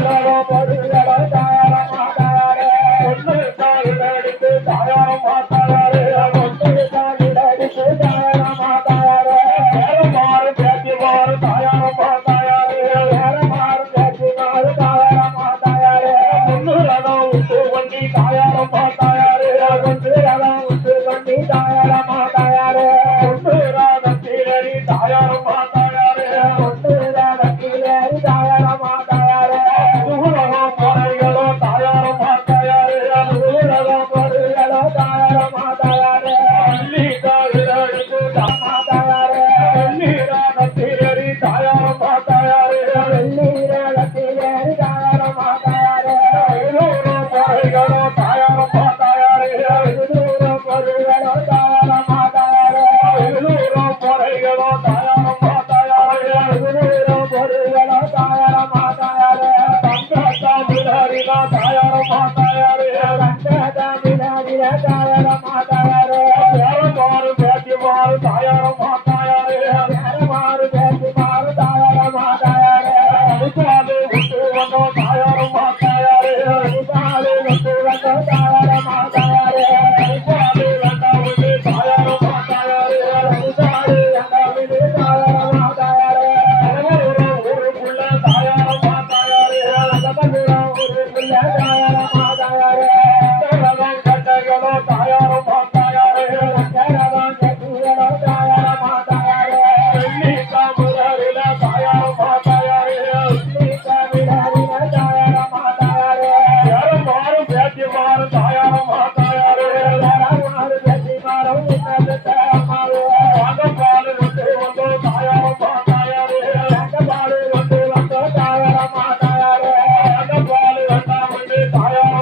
la మారు తాయారు మారు తాయారు మారు తాయారు మారు తాయారు మారు